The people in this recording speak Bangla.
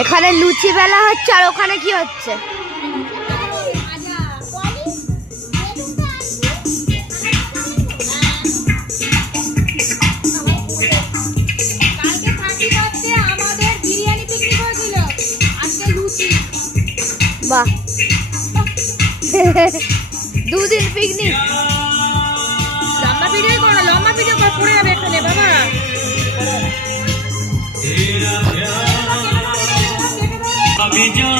এখানে লুচি বেলা হচ্ছে আর ওখানে কি হচ্ছে? বাহ, 2 দিন পিকনিক। লম্বা ভিডিও করো, লম্বা ভিডিও কর, পড়ে যাবে এখানে বাবা। अभी जो